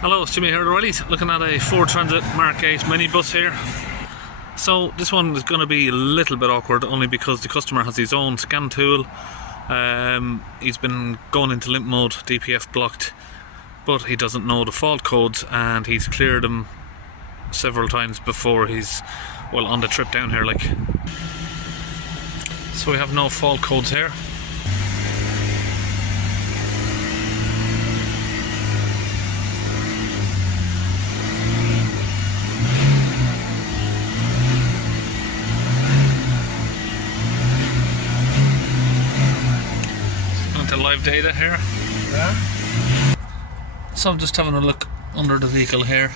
Hello, it's Jimmy here at RWD, looking at a Ford Transit Mark 8 minibus here. So this one is going to be a little bit awkward, only because the customer has his own scan tool. He's been going into limp mode, DPF blocked, but he doesn't know the fault codes, and he's cleared them several times before he's, well, on the trip down here, like. So we have no fault codes here. Into live data here. Yeah. So I'm just having a look under the vehicle here,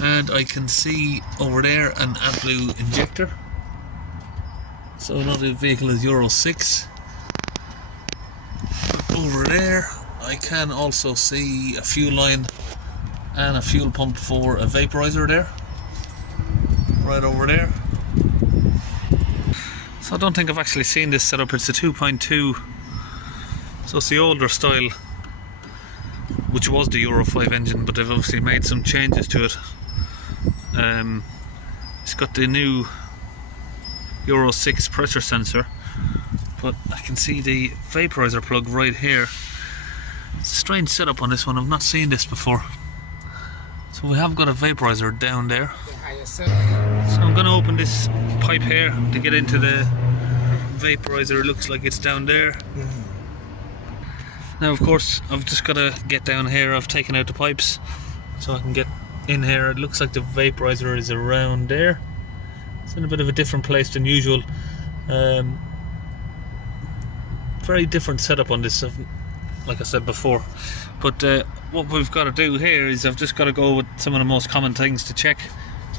and I can see over there an AdBlue injector. So now the vehicle is Euro 6. Over there I can also see a fuel line and a fuel pump for a vaporizer there. Right over there. So I don't think I've actually seen this setup. It's a 2.2. So it's the older style, which was the Euro 5 engine, but they've obviously made some changes to it. It's got the new Euro 6 pressure sensor, but I can see the vaporizer plug right here. It's a strange setup on this one, I've not seen this before. So we have got a vaporizer down there. So I'm going to open this pipe here to get into the vaporizer. It looks like it's down there. Now of course I've just got to get down here. I've taken out the pipes so I can get in here. It looks like the vaporizer is around there. It's in a bit of a different place than usual. Very different setup on this, like I said before. But what we've got to do here is I've just got to go with some of the most common things to check.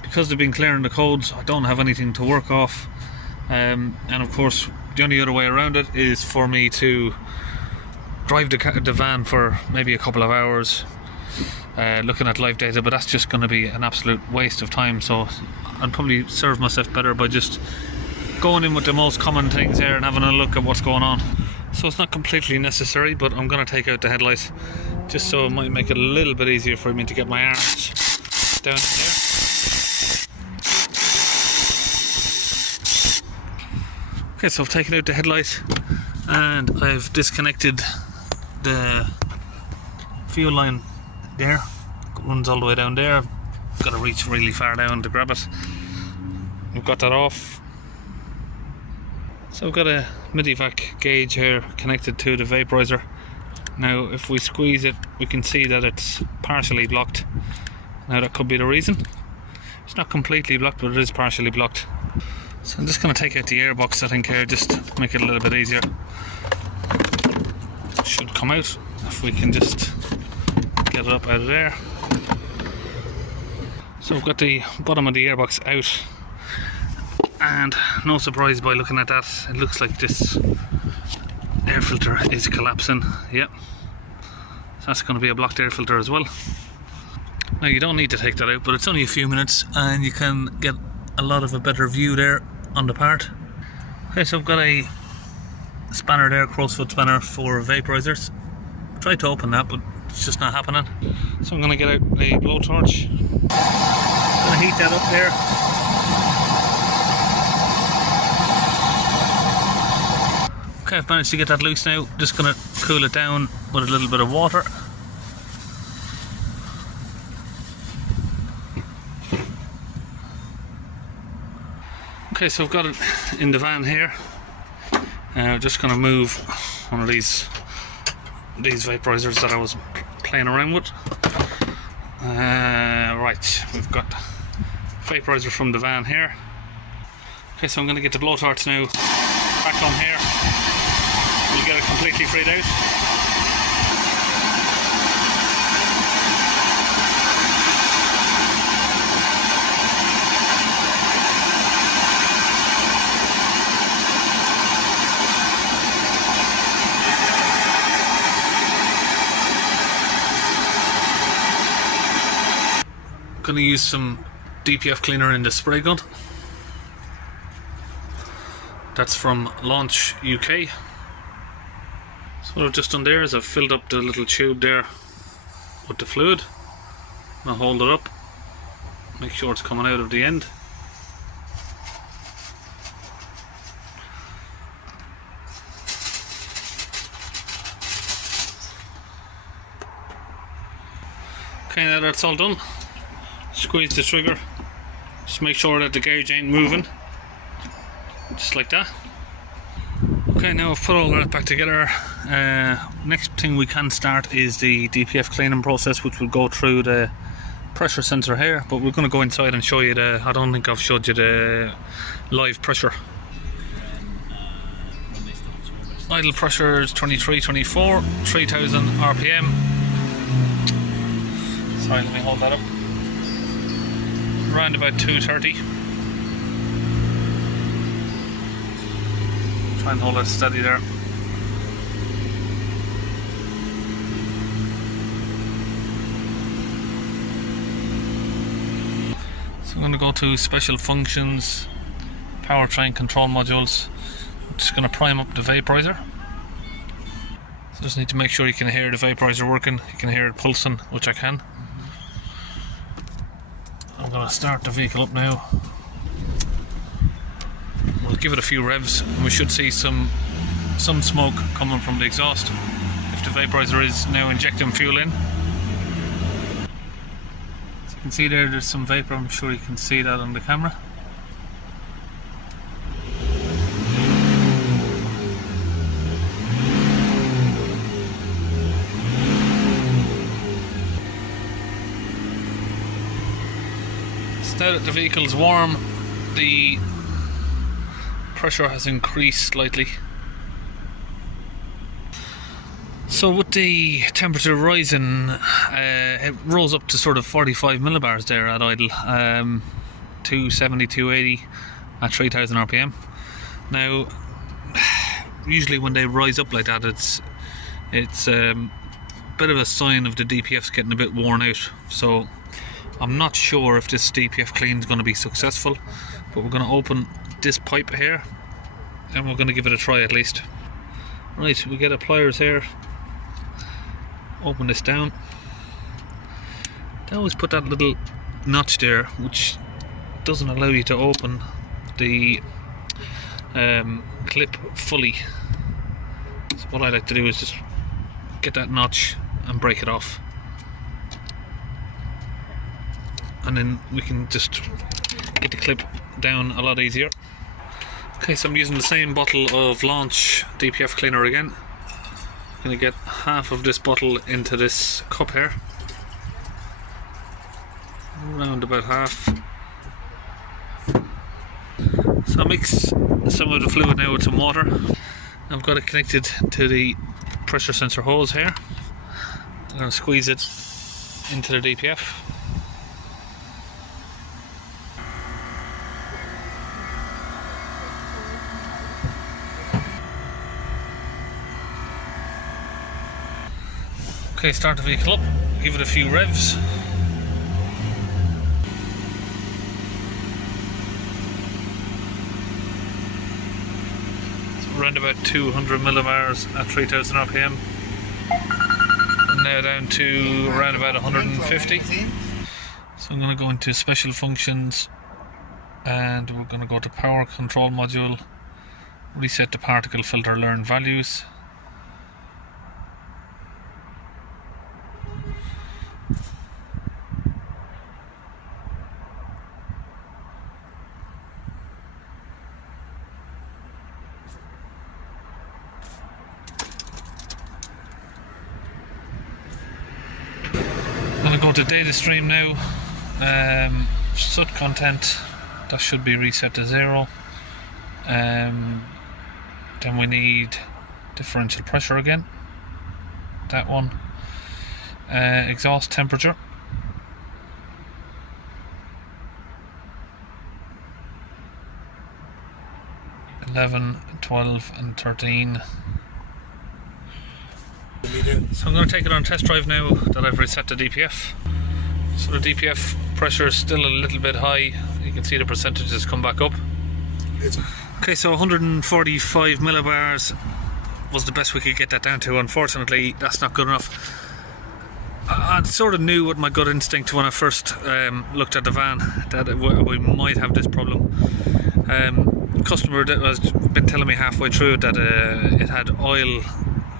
Because they've been clearing the codes, I don't have anything to work off. And of course the only other way around it is for me to drive the van for maybe a couple of hours looking at live data, but that's just going to be an absolute waste of time. So I'd probably serve myself better by just going in with the most common things here and having a look at what's going on. So it's not completely necessary, but I'm going to take out the headlight just so it might make it a little bit easier for me to get my arms down in there. Okay, so I've taken out the headlight and I've disconnected the fuel line there. It runs all the way down there. I've got to reach really far down to grab it. We've got that off. So I've got a mid-evac gauge here connected to the vaporizer. Now if we squeeze it, we can see that it's partially blocked. Now that could be the reason. It's not completely blocked, but it is partially blocked. So I'm just going to take out the airbox, I think, here, just to make it a little bit easier. It should come out if we can just get it up out of there. So we've got the bottom of the airbox out, and no surprise by looking at that, it looks like this air filter is collapsing. Yep, so that's going to be a blocked air filter as well. Now you don't need to take that out, but it's only a few minutes and you can get a lot of a better view there on the part. Okay, so I've got a spanner there, crowsfoot spanner for vaporizers. Tried to open that, but it's just not happening. So I'm going to get out the blowtorch. Going to heat that up there. Okay, I've managed to get that loose now. Just going to cool it down with a little bit of water. Okay, so I've got it in the van here. I'm just going to move one of these vaporizers that I was playing around with. Right, we've got vaporizer from the van here. Okay, so I'm going to get the blowtorch now back on here. We'll get it completely freed out. Going to use some DPF cleaner in the spray gun. That's from Launch UK. So what I've just done there is I've filled up the little tube there with the fluid. I'll hold it up, make sure it's coming out of the end. Okay, now that's all done, squeeze the trigger, just make sure that the gauge ain't moving, just like that. Okay, now I've put all that back together. Next thing we can start is the DPF cleaning process, which will go through the pressure sensor here, but we're going to go inside and show you the, I don't think I've showed you the live pressure. Idle pressure is 23-24, 3000 RPM. Sorry, let me hold that up. Around about 230. Try and hold it steady there. So I'm going to go to special functions, powertrain control modules. I'm just going to prime up the vaporizer. So just need to make sure you can hear the vaporizer working. You can hear it pulsing, which I can. I'm going to start the vehicle up now. We'll give it a few revs and we should see some smoke coming from the exhaust if the vaporizer is now injecting fuel in. As you can see there's some vapor. I'm sure you can see that on the camera. So now that the vehicle's warm, the pressure has increased slightly. So with the temperature rising, it rose up to sort of 45 millibars there at idle, 270, 280 at 3000 RPM. Now, usually when they rise up like that, it's a bit of a sign of the DPF's getting a bit worn out. So I'm not sure if this DPF clean is going to be successful, but we're going to open this pipe here and we're going to give it a try at least. Right, we get a pliers here, open this down. They always put that little notch there which doesn't allow you to open the clip fully. So what I like to do is just get that notch and break it off, and then we can just get the clip down a lot easier. Okay, so I'm using the same bottle of Launch DPF cleaner again. I'm going to get half of this bottle into this cup here, around about half. So I mix some of the fluid now with some water. I've got it connected to the pressure sensor hose here. I'm going to squeeze it into the DPF. Okay, start the vehicle up, give it a few revs. So around about 200 millibars at 3000 RPM. And now down to around about 150. So I'm going to go into special functions and we're going to go to power control module, reset the particle filter learn values. I'm going to go to data stream now. Soot content, that should be reset to 0. Then we need differential pressure again, that one. Exhaust temperature, (11, 12 and 13). So I'm going to take it on test drive now that I've reset the DPF. So the DPF pressure is still a little bit high. You can see the percentages come back up. Okay, so 145 millibars was the best we could get that down to. Unfortunately, that's not good enough. I sort of knew with my gut instinct when I first looked at the van that we might have this problem. Customer that has been telling me halfway through that it had oil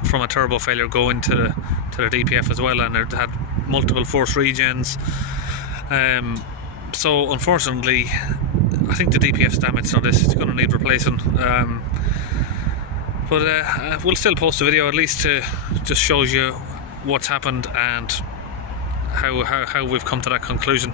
from a turbo failure go into the DPF as well, and it had multiple force regens. So unfortunately, I think the DPF's damaged on this. It's going to need replacing. But we'll still post a video at least to just shows you what's happened and how we've come to that conclusion.